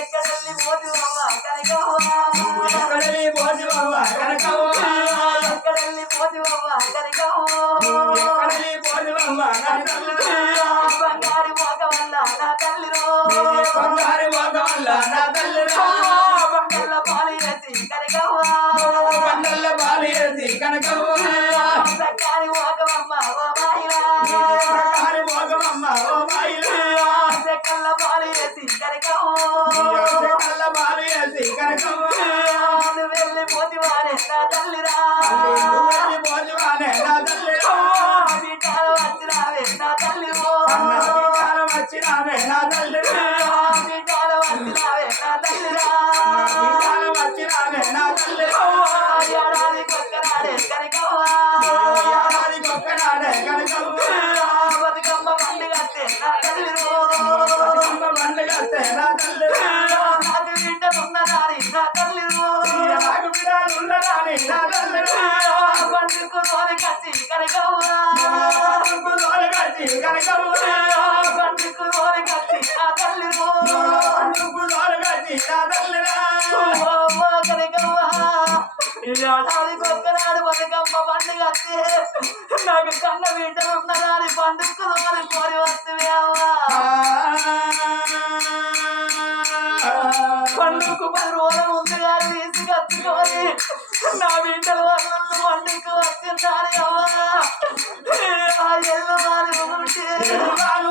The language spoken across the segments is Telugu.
ఎక్కడెళ్ళి పోతివమ్మ కనకవ్వ ఎక్కడెళ్ళి పోతివమ్మ కనకవ్వ ఎక్కడెళ్ళి పోతివమ్మ కనకవ్వ ఎక్కడెళ్ళి పోతివమ్మ కనకవ్వ బంగారు మోక వల్ల నా తల్లిరో బంగారు మోక వల్ల నా తల్లిరో బండల్ల పాలు వేసి కనకవ్వ బండల్ల పాలు వేసి కనకవ్వ సక్కారి మోకవమ్మ ఓ మాయిరా సక్కారి మోకవమ్మ ఓ మాయిరా సెక్కల్ల పాలు వేసి కనకవ్వ సెక్కల్ల పాలు వేసి కనకవ్వ వెళ్ళి పోతివానే నా తల్లిరా వెళ్ళి పోతివానే నా తల్లిరా బిడ్డల వచ్చినావే నా తల్లిరో బిడ్డల వచ్చినావే నా తల్లిరా బిడ్డల వచ్చినావే నా తల్లిరా బిడ్డల వచ్చినావే నా తల్లిరా ఏడాదికి ఒక్కనాడే కనకవ్వ ఏడాదికి ఒక్కనాడే కనకవ్వ బతుకమ్మ పండుగస్తే నా తల్లిరో బతుకమ్మ పండుగస్తే నా తల్లిరా నాకు బిడ్డలున్నదాని నా తల్లిరో నాకు బిడ్డలున్నదాని నా తల్లిరా పండుగ రోజు కచ్చి కనకవ్వ పండుగ రోజు కచ్చి కనకవ్వ పండుగ రోజు కచ్చి నా తల్లిరో పండుగ రోజు కచ్చి నా తల్లిరా కనకవ్వ ఏడాదికి ఒక్కనాడు బతుకమ్మ పండుగ వస్తే నాకు కన్న బిడ్డలు ఉన్నదాని పండుగ రోజు కోరి వస్తే అవ్వా పండుగకు 10 రోజుల ముందుగా తీసుకొచ్చుకొని నా బిడ్డలు వాళ్ళు పండుగకు వచ్చిందని అవ్వా ఎల్లు వారి ఉంటే రెండు కళ్ళు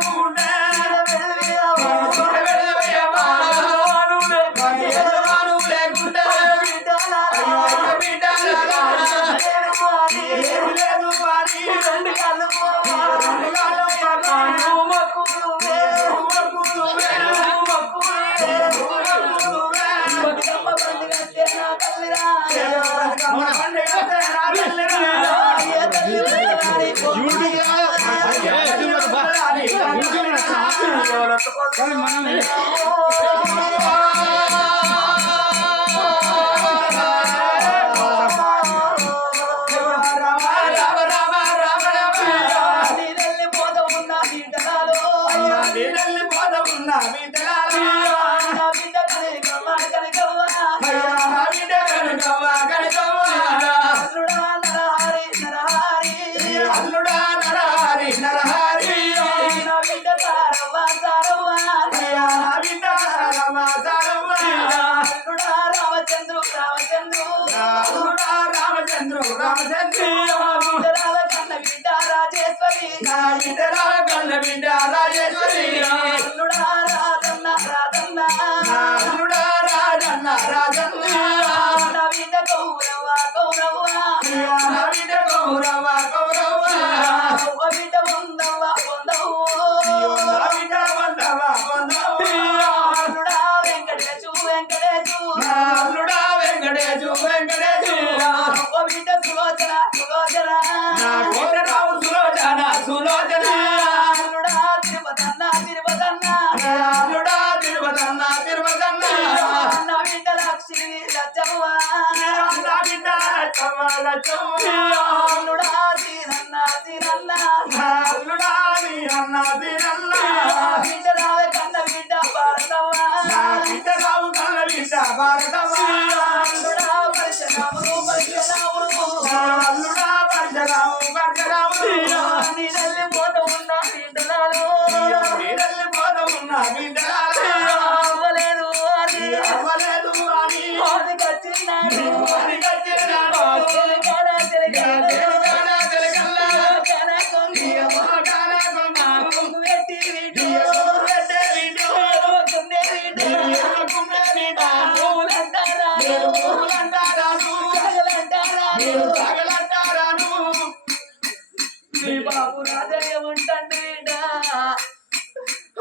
బాబు రాజయ్య ఉంటాండి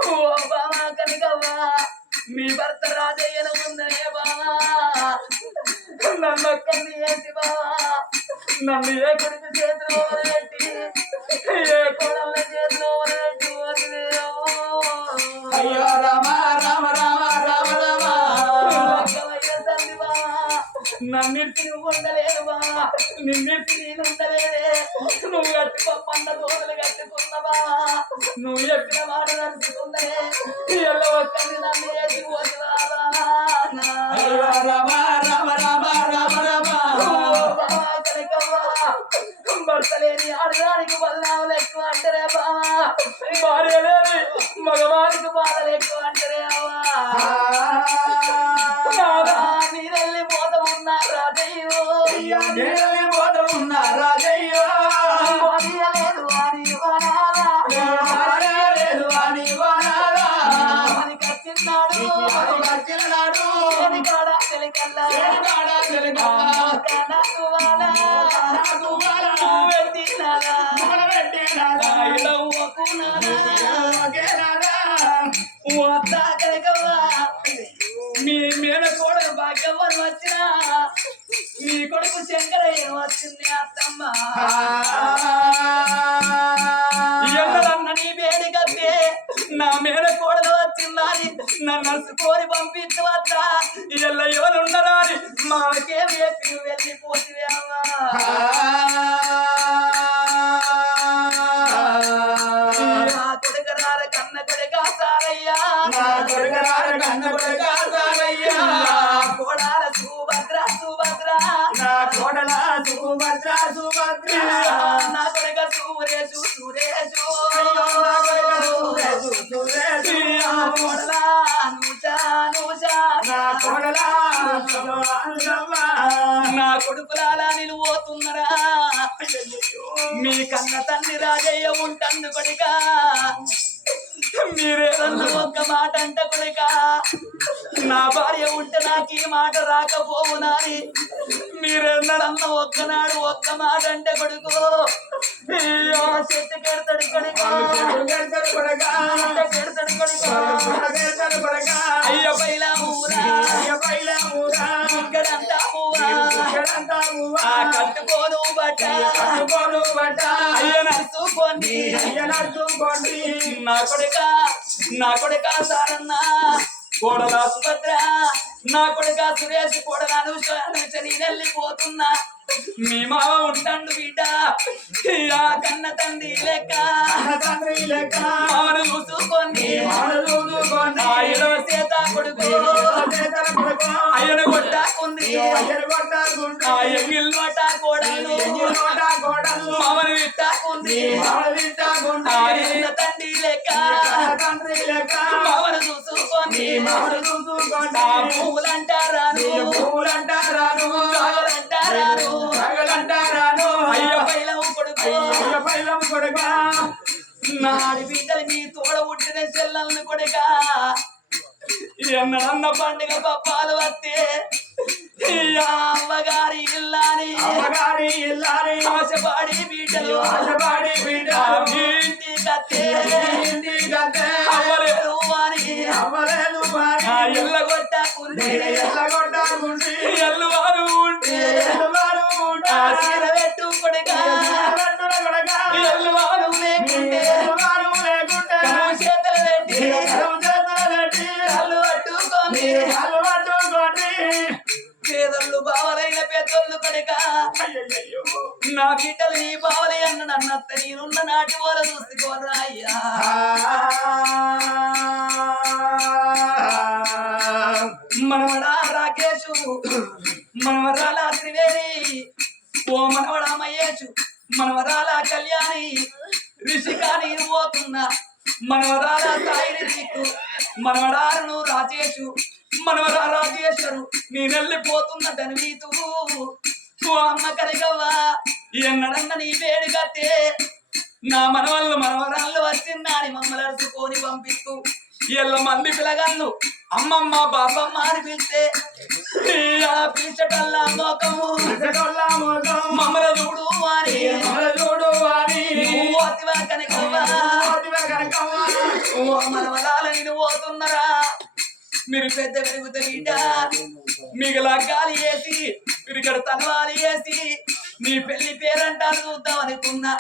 ఓ బామా కనకవ్వా మీ భర్త రాజయ్యను ఉందనే బామా నన్ను ఒక్కరిని వేసి బావా నన్ను ఏ కొడుకు చేతిలో పెట్టి ఏ కోడళ్ళ చేతిలో పెట్టి అయ్యో రామ రామ రామ రామ రామ తండ్రి బావా నన్నింటి నువ్వు ఉండలేదు బావా నిన్నింటి నేను ఉండలేదే నువ్వు కట్టుకోమన్న దోదలు కట్టుకున్న బావా నువ్వు చెప్పిన మాట నడుచుకుందనే ఎల్ల ఒక్కరిని నన్ను వేసి బాధలు ఎక్కువ అంటారే అవ్వా నీరెళ్ళి పోత ఉన్నా రాజయ్యో రాజయ్యో లేదు అని వచ్చిన్నాడు కాడా తెలికల్లా మీ మీద కూడా భాగ్యవరం వచ్చినా మీ కొడుకు శంకరయ్య వచ్చింది అత్తమ్మ ఎల్లరన్న నీ వేడి కత్తే నా మీద కోడలు వచ్చిందని నన్ను అసుకొని పంపించవద్దా ఎల్ల ఎవరున్నారా అని మాకేం చెప్పి వెళ్ళిపోతుంది అమ్మా కొడుకరార కన్న కొడుక సారయ్యా కోడాల సుభద్ర నా కోడల సుభద్ర నా కొడుక సురేషు కోడలా నా కొడుకులాలా నిలువోతున్నారా మీ కన్న తండ్రి రాజయ్య ఉంటాను కొడుక మీరేదన్నా ఒక్క మాట అంట కొడుక నా భార్య ఉంటే నాకు ఈ మాట రాకపోవునాని మీరేదన్నా ఒక్కనాడు ఒక్క మాట అంటే కొడుకు చెట్టు కెడతాడు కొడుక అయ్య పైలా ఊరా ఇక్కడంతా ఊరా కట్టుకోను బట్ట అయ్య నడుచుకోండి నా కొడుక సారన్న కోడల సుభద్ర నా కొడుక సురేష్ కోడల అనుచని వెళ్ళిపోతున్నా మీ మావ ఉంటాడు బిడ్డ ఆ కన్న తండ్రి లెక్క మామను చూసుకోండి ఆయన చేత కొడుకు ఆయన కొట్టాకుంది ఆ ఎంగిల్ నోట కోడలు మామను విట్టాకుంది ఆయన తండ్రి లెక్క మామను చూసుకోండి పువ్వులంటారాను అంటారాను అయ్య పైలం కొడుకు నాడి బిడ్డలు మీ తోడ పుట్టిన చెల్లెల్ని కొడుక ఎన్నడన్న పండుగ పప్పాలు వస్తే అమ్మగారి ఇల్లాని ఆశపాడి బిడ్డలు ఇంటి కత్తే అవ్వలేదు అని ఎల్లగొట్టాకుంది ఎల్లువారు ఉంటే చీర పెట్టు కొడుక ఎల్లువారు లేకుంటే చేతులు పెట్టి కళ్ళు పట్టుకొని పేదళ్ళు బావలైన పెద్దోళ్ళు కొడుక నా బిడ్డలు నీ బావలే అన్న నన్నత్త నేనున్న నాటి వాళ్ళ చూసుకోరా అయ్యా మనవడా రాకేషు మనవరాల త్రివేణి ఓ మనవడా మహేషు మనవరాల కళ్యాణి రిషికా నేను పోతున్నా మనవరాల సాయిని దిక్కు మనవడారును రాజేషు మనవరా రాజేశ్వరు నేనెళ్ళిపోతున్న ధనవీతు ఓ అమ్మ కరిగవ్వా ఎన్నడన్న నీ వేడి కట్టే నా మనవరాళ్ళు వచ్చిందని మమ్మల్ని అరుచుకొని పంపిస్తూ ఎల్ల మంది పిల్లగాళ్ళు అమ్మమ్మ బాబమ్మ అని పిలిస్తే పిలిచటల్లా మోకము మమ్మల చూడు అని మనవరాల నేను పోతున్నారా మీరు పెద్ద పెరుగుతా బిడ్డ మీకు లగ్గాలు వేసి మీరు ఇక్కడ తలవాలు వేసి నీ పెళ్లి పేరంటారు చూద్దాం అనుకున్నా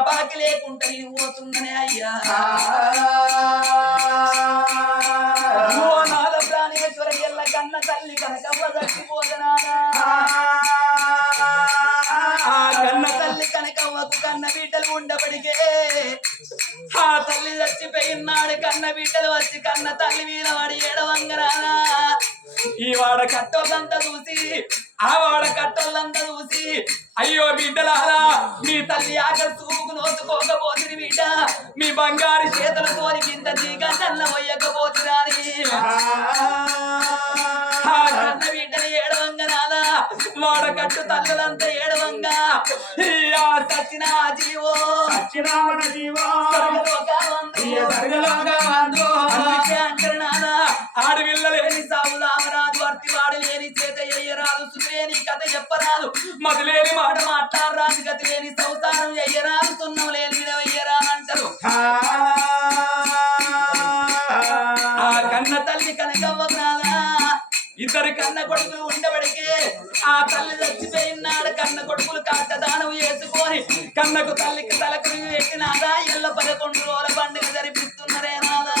బాకి లేకుండా నేను పోతుందనే అయ్యా నాద ప్రాణేశ్వర ఎల్ల కన్న తల్లి కనకవ్వ చచ్చిపోతున్నానా కన్న తల్లి కనకవ్వకు కన్న బిడ్డలు ఉండబడికే ఆ తల్లి చచ్చిపోయినాడు కన్న బిడ్డలు వచ్చి కన్న తల్లి మీద వాడి ఏడవంగరానా ఈ వాడ కట్టోళ్ళంతా చూసి ఆ వాడ కట్టోళ్ళంతా చూసి అయ్యో బిడ్డలారా మీ తల్లి ఆకలి చూపు నోచుకోకపోతుంది బిడ్డ మీ బంగారు చేతులతో ఇంత తీగ నల్ల పోయకపో గట్టు తల్లులంతా ఏడవంగా సచిన జీవో సచ్చినామన జీవో స్వర్గలోకమందు అందుకే అంటారు నాన్న ఆడవిల్ల లేని సాగులామరాదు అర్తివాడు లేని చేత ఎయ్యరాదు సుఖలేని కథ చెప్పరాదు మధులేని మాట మాట్లాడరాదు గతి లేని సంసారం ఎయ్యరాదు సున్నం లేని విడవయ్యరాదు అంటారు ఆ కన్న తల్లి కనకవ్వ నాదా ఇద్దరు కన్న కొడుకులు ఉండబడికి ఆ తల్లి చచ్చిపోయినాడు కన్న కొడుకులు కాటదానం వేసుకొని కన్నకు తల్లికి తలకు పెట్టినాదా ఎల్ల 11 రోజుల పండుగ జరిపిస్తున్నారే నాదా